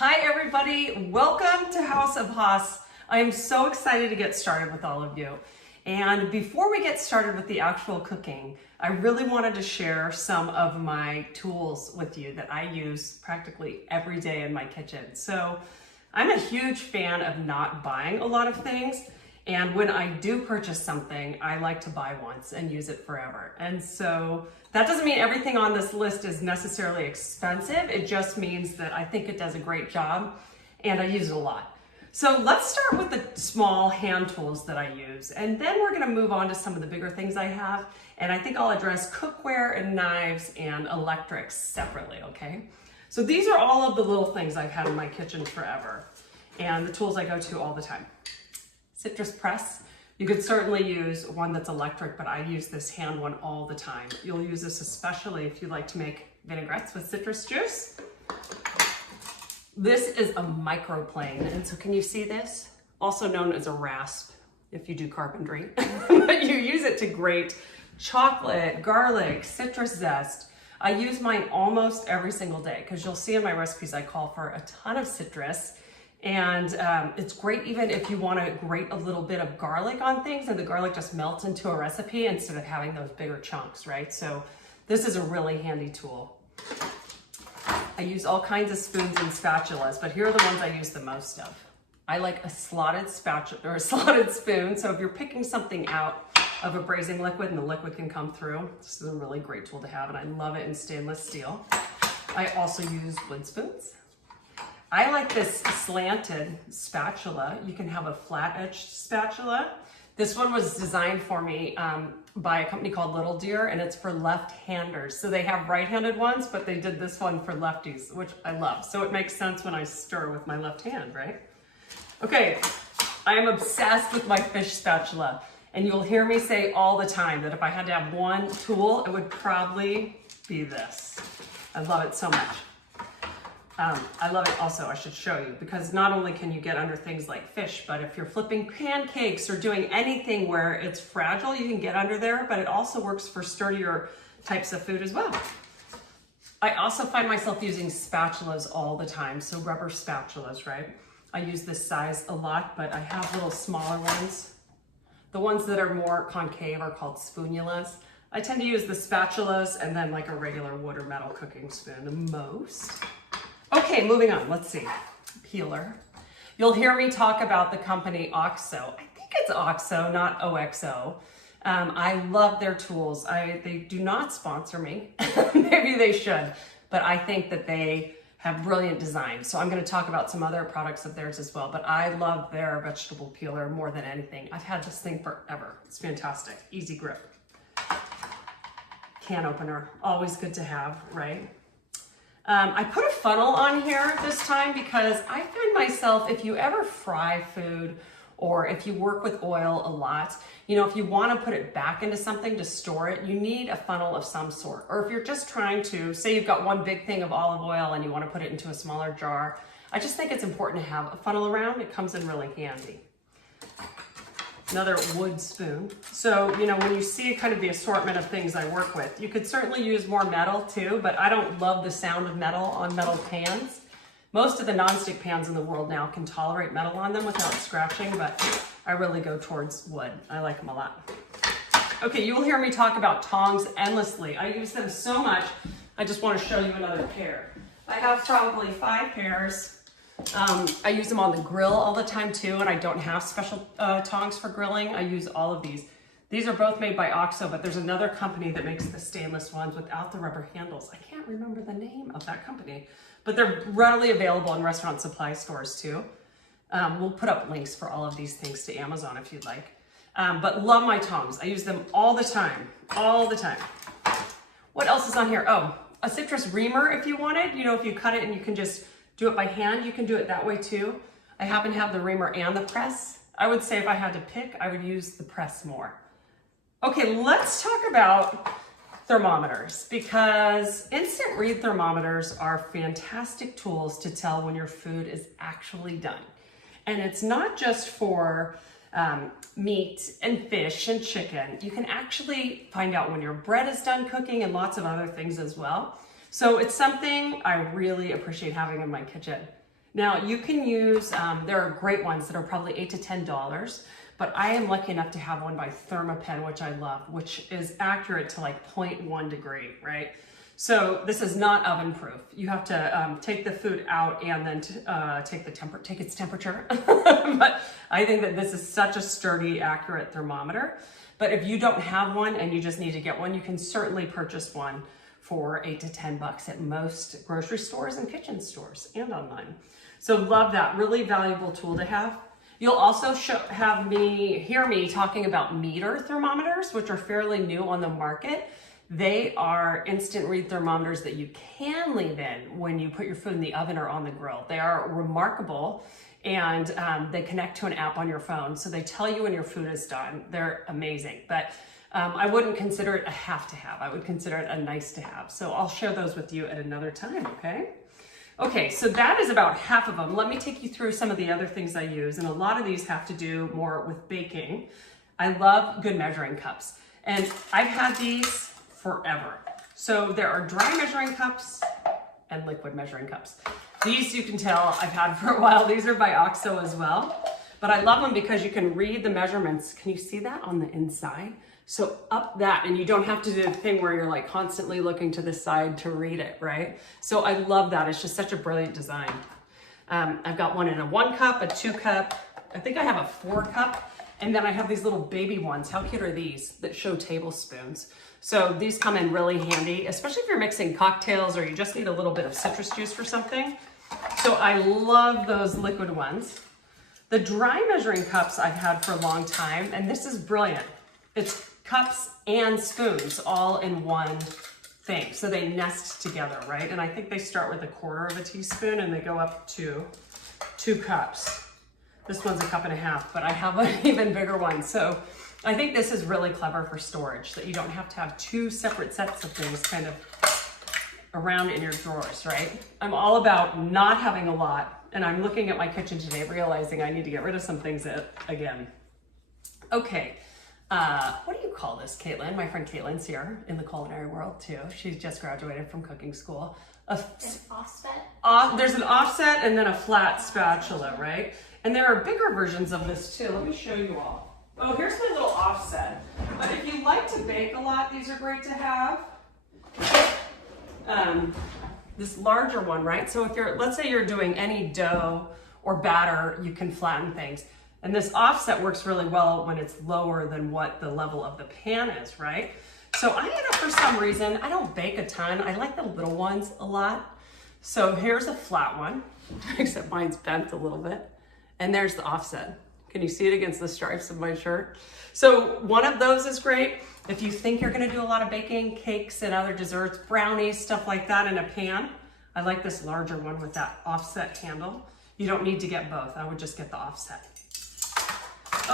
Hi everybody, welcome to House of Haas. I am so excited to get started with all of you. And before we get started with the actual cooking, I really wanted to share some of my tools with you that I use practically every day in my kitchen. So I'm a huge fan of not buying a lot of things. And when I do purchase something, I like to buy once and use it forever. And so that doesn't mean everything on this list is necessarily expensive. It just means that I think it does a great job and I use it a lot. So let's start with the small hand tools that I use. And then we're gonna move on to some of the bigger things I have. And I think I'll address cookware and knives and electrics separately, okay? So these are all of the little things I've had in my kitchen forever and the tools I go to all the time. Citrus press. You could certainly use one that's electric, but I use this hand one all the time. You'll use this especially if you like to make vinaigrettes with citrus juice. This is a microplane, and so can you see this? Also known as a rasp if you do carpentry. But you use it to grate chocolate, garlic, citrus zest. I use mine almost every single day because you'll see in my recipes I call for a ton of citrus. And it's great even if you want to grate a little bit of garlic on things and the garlic just melts into a recipe instead of having those bigger chunks, right? So this is a really handy tool. I use all kinds of spoons and spatulas, but here are the ones I use the most of. I like a slotted spatula or a slotted spoon. So if you're picking something out of a braising liquid and the liquid can come through, this is a really great tool to have, and I love it in stainless steel. I also use wood spoons. I like this slanted spatula. You can have a flat-edged spatula. This one was designed for me by a company called Little Deer, and it's for left-handers. So they have right-handed ones, but they did this one for lefties, which I love. So it makes sense when I stir with my left hand, right? Okay, I am obsessed with my fish spatula. And you'll hear me say all the time that if I had to have one tool, it would probably be this. I love it so much. I love it also, I should show you, because not only can you get under things like fish, but if you're flipping pancakes or doing anything where it's fragile, you can get under there, but it also works for sturdier types of food as well. I also find myself using spatulas all the time, so rubber spatulas, right? I use this size a lot, but I have little smaller ones. The ones that are more concave are called spoonulas. I tend to use the spatulas and then like a regular wood or metal cooking spoon the most. Okay, moving on, let's see. Peeler. You'll hear me talk about the company OXO. I think it's OXO, not OXO. I love their tools. They do not sponsor me. Maybe they should, but I think that they have brilliant design. So I'm gonna talk about some other products of theirs as well, but I love their vegetable peeler more than anything. I've had this thing forever. It's fantastic, easy grip. Can opener, always good to have, right? I put a funnel on here this time because I find myself, if you ever fry food or if you work with oil a lot, you know, if you want to put it back into something to store it, you need a funnel of some sort. Or if you're just trying to, say you've got one big thing of olive oil and you want to put it into a smaller jar, I just think it's important to have a funnel around. It comes in really handy. Another wood spoon. So, you know, when you see kind of the assortment of things I work with, you could certainly use more metal too, but I don't love the sound of metal on metal pans. Most of the nonstick pans in the world now can tolerate metal on them without scratching, but I really go towards wood. I like them a lot. Okay, you will hear me talk about tongs endlessly. I use them so much, I just want to show you another pair. I have probably 5 pairs. I use them on the grill all the time too, and I don't have special tongs for grilling. I use all of these. These are both made by OXO, but there's another company that makes the stainless ones without the rubber handles. I can't remember the name of that company, but they're readily available in restaurant supply stores too. We'll put up links for all of these things to Amazon if you'd like. But love my tongs. I use them all the time, all the time. What else is on here? Oh, a citrus reamer if you wanted. You know, if you cut it and you can just do it by hand, you can do it that way too. I happen to have the reamer and the press. I would say if I had to pick, I would use the press more. Okay, let's talk about thermometers, because instant read thermometers are fantastic tools to tell when your food is actually done. And it's not just for meat and fish and chicken. You can actually find out when your bread is done cooking and lots of other things as well. So it's something I really appreciate having in my kitchen. Now you can use, there are great ones that are probably $8 to $10, but I am lucky enough to have one by Thermapen, which I love, which is accurate to like 0.1 degree, right? So this is not oven proof. You have to take the food out and then take its temperature. But I think that this is such a sturdy, accurate thermometer. But if you don't have one and you just need to get one, you can certainly purchase one for $8 to $10 at most grocery stores and kitchen stores and online. So love that, really valuable tool to have. You'll also hear me talking about meter thermometers, which are fairly new on the market. They are instant read thermometers that you can leave in when you put your food in the oven or on the grill. They are remarkable, and they connect to an app on your phone. So they tell you when your food is done. They're amazing, but I wouldn't consider it a have to have. I would consider it a nice to have. So I'll share those with you at another time, okay? Okay, so that is about half of them. Let me take you through some of the other things I use, and a lot of these have to do more with baking. I love good measuring cups, and I've had these forever. So there are dry measuring cups and liquid measuring cups. These you can tell I've had for a while. These are by OXO as well, but I love them because you can read the measurements. Can you see that on the inside? So up that, and you don't have to do the thing where you're like constantly looking to the side to read it, right? So I love that. It's just such a brilliant design. I've got one in a 1 cup, a 2 cup. I think I have a 4 cup. And then I have these little baby ones. How cute are these that show tablespoons? So these come in really handy, especially if you're mixing cocktails or you just need a little bit of citrus juice for something. So I love those liquid ones. The dry measuring cups I've had for a long time, and this is brilliant. It's cups and spoons all in one thing. So they nest together, right? And I think they start with 1/4 teaspoon and they go up to 2 cups. This one's 1.5 cups, but I have an even bigger one. So I think this is really clever for storage, that you don't have to have 2 separate sets of things kind of around in your drawers, right? I'm all about not having a lot, and I'm looking at my kitchen today realizing I need to get rid of some things again. Okay. What do you call this, Caitlin? My friend Caitlin's here in the culinary world too. She's just graduated from cooking school. An offset? There's an offset and then a flat spatula, right? And there are bigger versions of this too. Let me show you all. Oh, here's my little offset. But if you like to bake a lot, these are great to have. This larger one, right? So if let's say you're doing any dough or batter, you can flatten things. And this offset works really well when it's lower than what the level of the pan is, right? So I ended up, for some reason, I don't bake a ton. I like the little ones a lot. So here's a flat one, except mine's bent a little bit. And there's the offset. Can you see it against the stripes of my shirt? So one of those is great. If you think you're gonna do a lot of baking, cakes and other desserts, brownies, stuff like that in a pan, I like this larger one with that offset handle. You don't need to get both. I would just get the offset.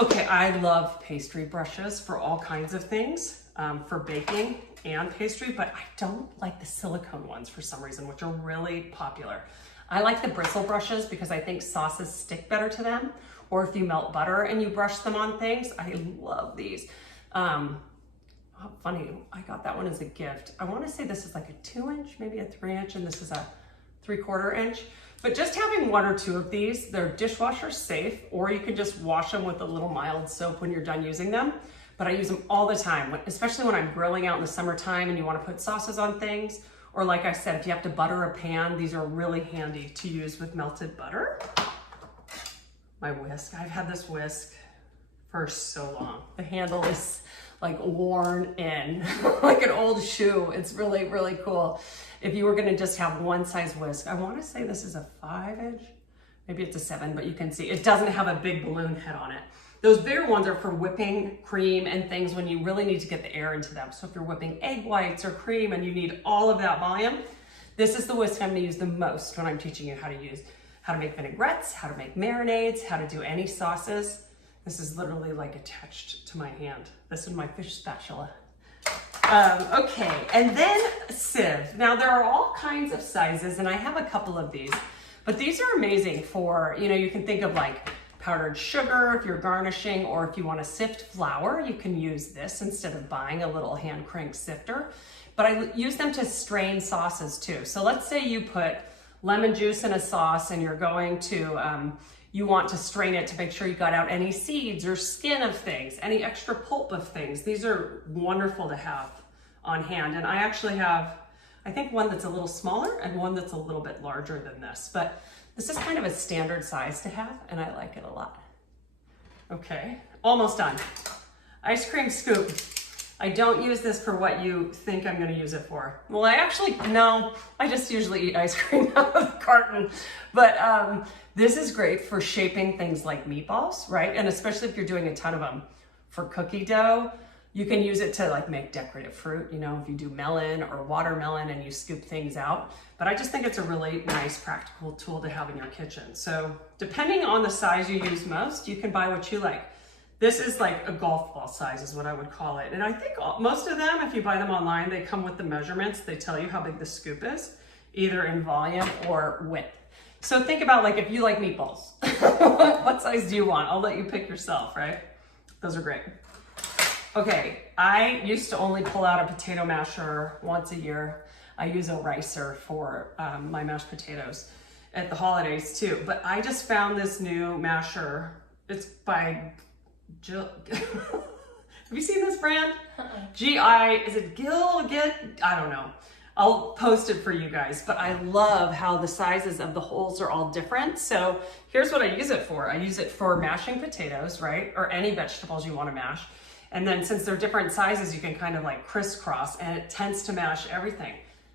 Okay, I love pastry brushes for all kinds of things, for baking and pastry, but I don't like the silicone ones for some reason, which are really popular. I like the bristle brushes because I think sauces stick better to them, or if you melt butter and you brush them on things. I love these. Funny, I got that one as a gift. I want to say this is like a 2-inch, maybe a 3-inch, and this is a 3/4 inch. But just having 1 or 2 of these, they're dishwasher safe, or you can just wash them with a little mild soap when you're done using them. But I use them all the time, especially when I'm grilling out in the summertime and you want to put sauces on things. Or like I said, if you have to butter a pan, these are really handy to use with melted butter. My whisk, I've had this whisk for so long. The handle is like worn in, like an old shoe. It's really, really cool. If you were gonna just have one size whisk, I wanna say this is a 5-inch, maybe it's a 7, but you can see it doesn't have a big balloon head on it. Those bigger ones are for whipping cream and things when you really need to get the air into them. So if you're whipping egg whites or cream and you need all of that volume, this is the whisk I'm gonna use the most when I'm teaching you how to make vinaigrettes, how to make marinades, how to do any sauces. This is literally like attached to my hand. This is my fish spatula. Okay, and then sieve. Now there are all kinds of sizes, and I have a couple of these, but these are amazing for, you can think of like powdered sugar if you're garnishing, or if you want to sift flour, you can use this instead of buying a little hand crank sifter. But I use them to strain sauces too. So let's say you put lemon juice in a sauce and you're going to, you want to strain it to make sure you got out any seeds or skin of things, any extra pulp of things. These are wonderful to have on hand. And I actually have, I think one that's a little smaller and one that's a little bit larger than this, but this is kind of a standard size to have and I like it a lot. Okay, almost done. Ice cream scoop. I don't use this for what you think I'm gonna use it for. Well, no, I just usually eat ice cream out of the carton. But this is great for shaping things like meatballs, right? And especially if you're doing a ton of them. For cookie dough, you can use it to like make decorative fruit, you know, if you do melon or watermelon and you scoop things out. But I just think it's a really nice practical tool to have in your kitchen. So depending on the size you use most, you can buy what you like. This is like a golf ball size is what I would call it. And I think most of them, if you buy them online, they come with the measurements. They tell you how big the scoop is, either in volume or width. So think about like if you like meatballs, what size do you want? I'll let you pick yourself, right? Those are great. Okay, I used to only pull out a potato masher once a year. I use a ricer for my mashed potatoes at the holidays too. But I just found this new masher. It's by Jill. Have you seen this brand? Is it Gil? I don't know. I'll post it for you guys, but I love how the sizes of the holes are all different. So here's what I use it for. I use it for mashing potatoes, right? Or any vegetables you want to mash. And then since they're different sizes, you can kind of like crisscross and it tends to mash everything.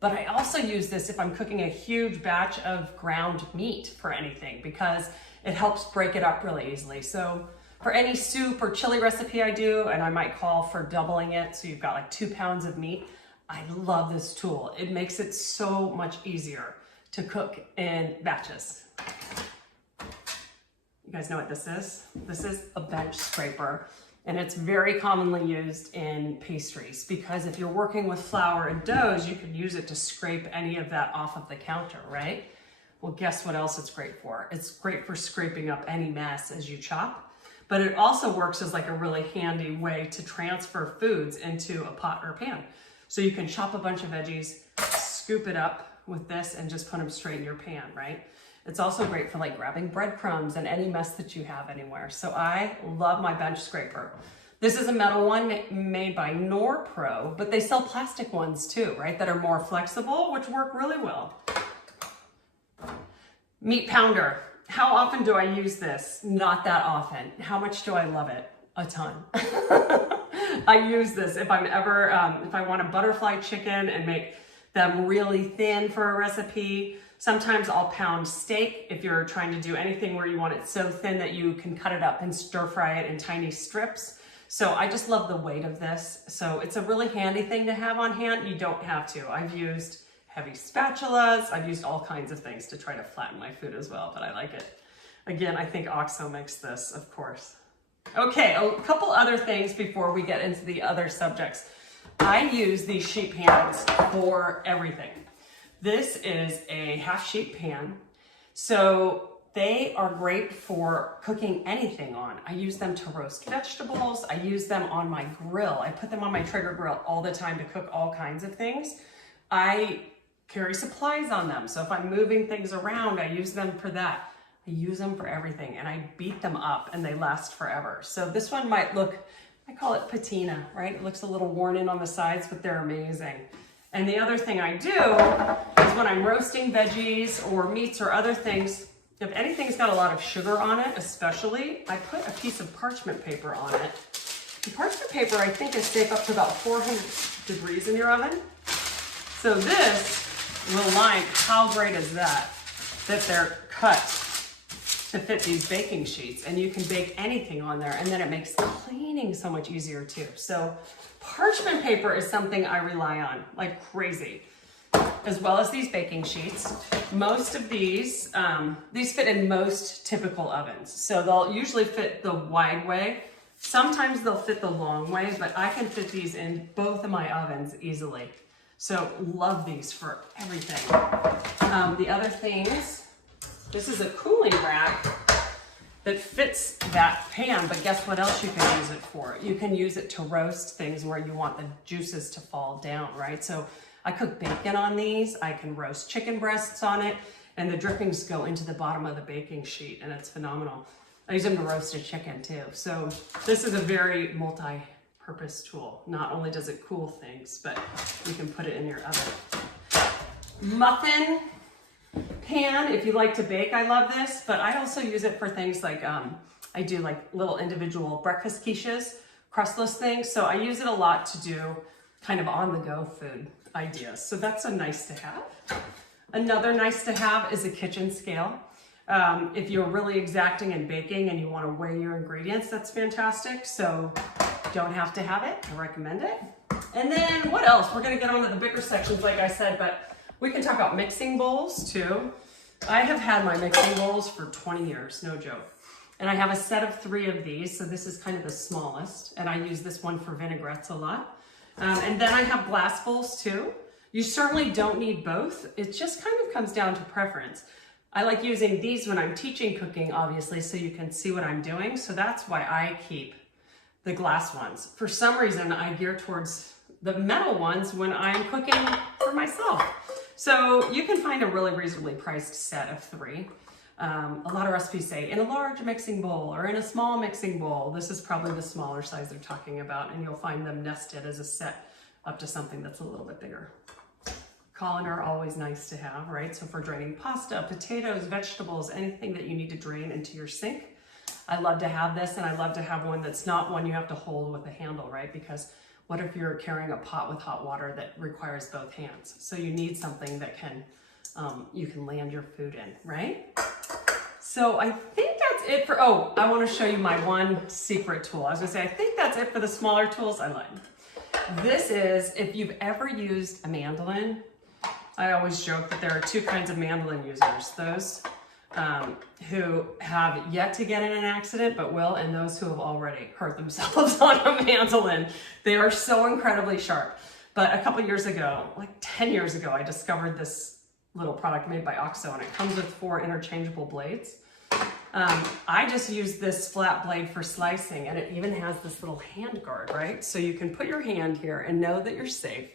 But I also use this if I'm cooking a huge batch of ground meat for anything because it helps break it up really easily. So for any soup or chili recipe I do, and I might call for doubling it, so you've got like 2 pounds of meat, I love this tool. It makes it so much easier to cook in batches. You guys know what this is? This is a bench scraper, and it's very commonly used in pastries because if you're working with flour and doughs, you can use it to scrape any of that off of the counter, right? Well, guess what else it's great for? It's great for scraping up any mess as you chop. But it also works as like a really handy way to transfer foods into a pot or a pan. So you can chop a bunch of veggies, scoop it up with this and just put them straight in your pan, right? It's also great for like grabbing breadcrumbs and any mess that you have anywhere. So I love my bench scraper. This is a metal one made by Norpro, but they sell plastic ones too, right? That are more flexible, which work really well. Meat pounder. How often do I use this? Not that often. How much do I love it? A ton. I use this if I'm ever, if I want a butterfly chicken and make them really thin for a recipe. Sometimes I'll pound steak if you're trying to do anything where you want it so thin that you can cut it up and stir fry it in tiny strips. So I just love the weight of this. So it's a really handy thing to have on hand. You don't have to. I've used heavy spatulas. I've used all kinds of things to try to flatten my food as well, but I like it. Again, I think OXO makes this, of course. Okay, a couple other things before we get into the other subjects. I use these sheet pans for everything. This is a half sheet pan. So they are great for cooking anything on. I use them to roast vegetables. I use them on my grill. I put them on my Traeger grill all the time to cook all kinds of things. I carry supplies on them. So if I'm moving things around, I use them for that. I use them for everything and I beat them up and they last forever. So this one might look, I call it patina, right? It looks a little worn in on the sides, but they're amazing. And the other thing I do is when I'm roasting veggies or meats or other things, if anything's got a lot of sugar on it, especially, I put a piece of parchment paper on it. The parchment paper, I think, is safe up to about 400 degrees in your oven. So this will line, how great is that they're cut to fit these baking sheets, and you can bake anything on there, and then it makes cleaning so much easier too. So parchment paper is something I rely on like crazy, as well as these baking sheets. Most of these fit in most typical ovens. So they'll usually fit the wide way. Sometimes they'll fit the long way, but I can fit these in both of my ovens easily. So love these for everything. The other things, this is a cooling rack that fits that pan, but guess what else you can use it for? You can use it to roast things where you want the juices to fall down, right? So I cook bacon on these, I can roast chicken breasts on it, and the drippings go into the bottom of the baking sheet, and it's phenomenal. I use them to roast a chicken too. So this is a very multi-purpose tool. Not only does it cool things, but you can put it in your oven. Muffin pan, if you like to bake, I love this, but I also use it for things like, I do like little individual breakfast quiches, crustless things. So I use it a lot to do kind of on the go food ideas. So that's a nice to have. Another nice to have is a kitchen scale. If you're really exacting in baking and you want to weigh your ingredients, that's fantastic. So don't have to have it. I recommend it. And then what else? We're going to get on to the bigger sections, like I said, but we can talk about mixing bowls too. I have had my mixing bowls for 20 years, no joke. And I have a set of 3 of these. So this is kind of the smallest. And I use this one for vinaigrettes a lot. And then I have glass bowls too. You certainly don't need both. It just kind of comes down to preference. I like using these when I'm teaching cooking, obviously, so you can see what I'm doing. So that's why I keep the glass ones. For some reason, I gear towards the metal ones when I'm cooking for myself. So you can find a really reasonably priced set of 3. A lot of recipes say in a large mixing bowl or in a small mixing bowl. This is probably the smaller size they're talking about, and you'll find them nested as a set up to something that's a little bit bigger. Colander, always nice to have, right? So for draining pasta, potatoes, vegetables, anything that you need to drain into your sink. I love to have this, and I love to have one that's not one you have to hold with a handle, right? Because what if you're carrying a pot with hot water that requires both hands? So you need something that can, you can land your food in, right? So I think that's it for, oh, I want to show you my one secret tool. I was gonna say, I think that's it for the smaller tools. I lied. This is, if you've ever used a mandolin, I always joke that there are 2 kinds of mandolin users. Those who have yet to get in an accident but will, and those who have already hurt themselves on a mandolin. They are so incredibly sharp. But a couple years ago, like 10 years ago, I discovered this little product made by OXO, and it comes with 4 interchangeable blades. I just use this flat blade for slicing, and it even has this little hand guard, right? So you can put your hand here and know that you're safe,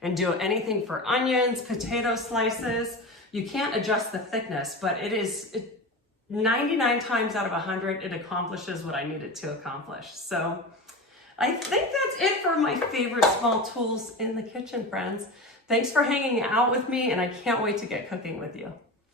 and do anything for onions, potato slices. You can't adjust the thickness, but 99 times out of 100, it accomplishes what I need it to accomplish. So I think that's it for my favorite small tools in the kitchen, friends. Thanks for hanging out with me, and I can't wait to get cooking with you.